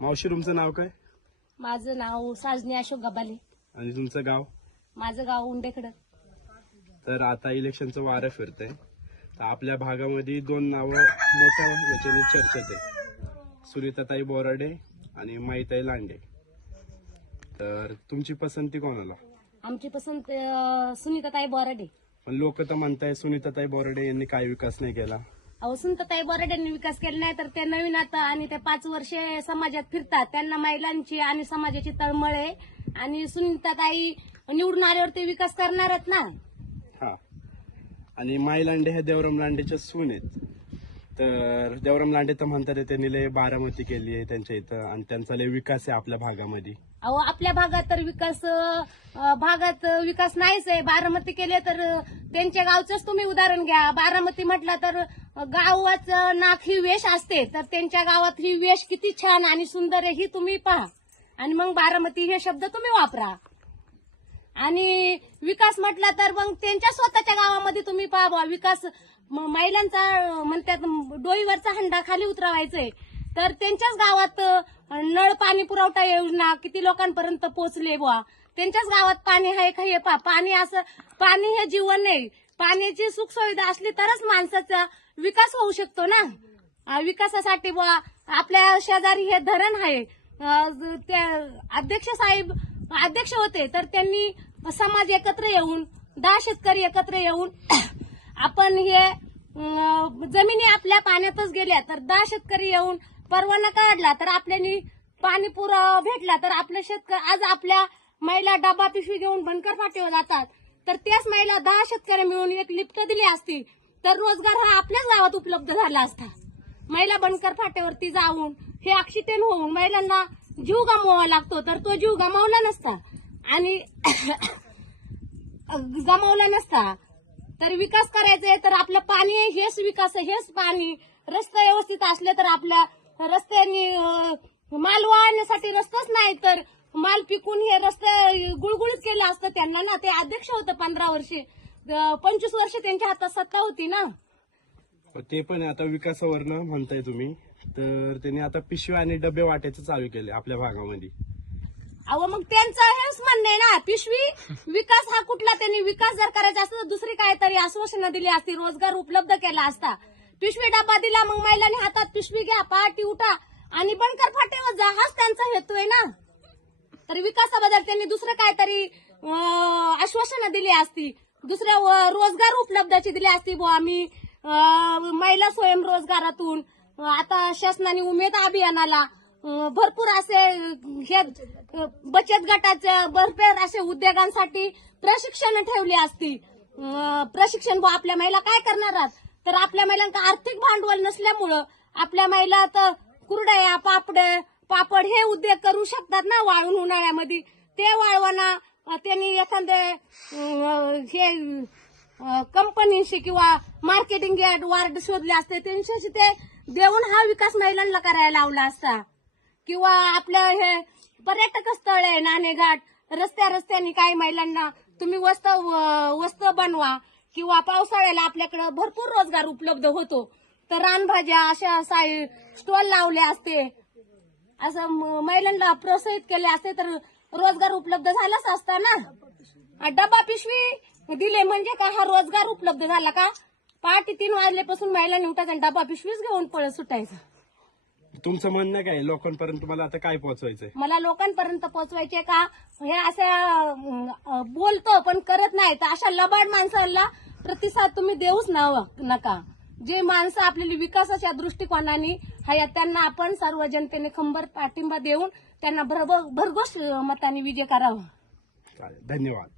मावशी तुमचं नाव काय माझं नाव साजनी अशोक गबाले. आणि तुमचं गाव? माझं गाव उंडेखडं. तर आता इलेक्शनचं वारं फिरतंय, तर आपल्या भागामध्ये दोन नावं मोठ्या याच्याने चर्चेत आहे, सुनीताताई बोराडे आणि माईताई लांडे. तर तुमची पसंती कोणाला? आमची पसंत सुनीताताई बोराडे. पण लोक तर म्हणताय सुनीताताई बोराडे यांनी काय विकास नाही केला. अहो, सुनीताताई बोराडेंनी विकास केला नाही तर ते नवीन आता आणि ते 5 वर्षे समाजात फिरतात, त्यांना महिलांची आणि समाजाची तळमळ आहे. आणि सुनीताताई निवडून आल्यावर ते विकास करणारच ना. हा, आणि माई लांडे ह्या देवराम लांडेच्या सून आहेत. तर देवराम लांडे तर म्हणतात त्यांनी लय बारामती केली आहे त्यांच्या इथं, आणि त्यांचा लय विकास आहे आपल्या भागामध्ये. अहो, आपल्या भागात तर विकास नाहीच आहे. बारामती केले तर त्यांच्या गावचंच तुम्ही उदाहरण घ्या. बारामती म्हटलं तर गावाचं नाक ही वेश असते, तर त्यांच्या गावात ही वेश किती छान आणि सुंदर आहे ही तुम्ही पहा, आणि मग बारामती हे शब्द तुम्ही वापरा. आणि विकास म्हटला तर मग त्यांच्या स्वतःच्या गावामध्ये तुम्ही पहा विकास. महिलांचा म्हणतात डोईवरचा हंडा खाली उतरवायचंय, तर त्यांच्याच गावात नळ पाणी पुरवठा योजना किती लोकांपर्यंत पोहोचले बुवा. त्यांच्याच गावात पाणी आहे का हे पहा. पाणी हे जीवन नाही. पाण्याची सुख सुविधा असली तरच माणसाचा विकास होऊ शकतो ना. विकासासाठी बुवा आपल्या शेजारी हे धरण आहे. ते अध्यक्ष होते, तर त्यांनी समाज एकत्र येऊन 10 शेतकरी एकत्र येऊन आपण हे जमिनी आपल्या पाण्यातच गेल्या, तर 10 शेतकरी येऊन परवाना काढला, तर आपल्यानी पाणी पुरा भेटला, तर आपले शेतकरी आज आपल्या महिला डबा पिशवी घेऊन बनकर फाटीवर जातात, तर त्याच महिला 10 शेतकरी मिळून एक लिफ्ट दिली असती तर रोजगार हा आपल्याच गावात उपलब्ध झाला असता. महिला बनकर फाट्यावरती जाऊन हे ऍक्सिडेंट होऊन महिलांना जीव गमवावा लागतो, तर तो जीव गमावला नसता. आणि गमावला नसता तर विकास करायचा आहे, तर आपलं पाणी हेच विकास, हेच पाणी. रस्ते व्यवस्थित असले तर आपल्या रस्त्याने माल वाहण्यासाठी रस्ताच नाही, तर माल पिकून हे रस्ते गुळगुळीत केलं असतं त्यांना ना. ते अध्यक्ष होतं 15 वर्षे, 25 वर्ष त्यांच्या हातात सत्ता होती ना. ते पण आता विकासावरनं म्हणताय तुम्ही, तर त्यांनी आता पिशव्या आणि डबे वाटायचं चालू केले आपल्या भागामध्ये. अहो, मग त्यांचं हेच म्हणणं आहे ना, पिशवी विकास हा कुठला. त्यांनी विकास जर करायचा असता तर दुसरी काहीतरी आश्वासनं दिली असती, रोजगार उपलब्ध केला असता. पिशवी डबा दिला, मग महिलांनी हातात पिशवी घ्या, पहाटे उठा आणि बनकर फाट्यावर जा, हाच त्यांचा हेतू आहे ना. तर विकासाबद्दल त्यांनी दुसरं काहीतरी आश्वासनं दिली असती, दुसऱ्या रोजगार उपलब्धाची दिली असती. बुवा आम्ही महिला स्वयंरोजगारातून आता शासनाने उमेद अभियानाला भरपूर असे हे बचत गटाच्या भरपूर असे उद्योगांसाठी प्रशिक्षण ठेवली असती. प्रशिक्षण आपल्या महिला काय करणार, तर आपल्या महिलांना आर्थिक भांडवल नसल्यामुळं आपल्या महिला तर कुरडया पापड हे उद्योग करू शकतात ना वाळून उन्हाळ्यामध्ये. ते वाळवाना त्यांनी एखादे हे कंपनीशी किंवा मार्केटिंग वार्ड शोधले असते, त्यांच्याशी ते देऊन हा विकास महिलांना करायला लावला असता. किंवा आपलं हे पर्यटक स्थळ आहे नाणेघाट, रस्त्याने काही महिलांना तुम्ही वस्त बनवा, किंवा पावसाळ्याला आपल्याकडे भरपूर रोजगार उपलब्ध होतो, तर रानभाज्या अशा स्टॉल लावले असते, असं महिलांना प्रोत्साहित केले असते तर रोजगार उपलब्ध झालाच असता ना. डबा पिशवी दिले म्हणजे का हा रोजगार उपलब्ध झाला का? पहाटे 3 वाजल्यापासून महिलांनी उठायचा आणि डबा पिशवीच घेऊन पळत सुटायचं. तुमचं म्हणणं काय लोकांपर्यंत तुम्हाला आता काय पोहोचवायचंय? मला लोकांपर्यंत पोहोचवायचे का हे असं बोलतो पण करत नाही, तर अशा लबाड माणसाला प्रतिसाद तुम्ही देऊच नका. जे माणसं आपल्याला विकासाच्या दृष्टिकोनाने हया त्यांना आपण सर्व जनतेने खंबीर पाठिंबा देऊन त्यांना भरघोस मताने विजय करावा. धन्यवाद.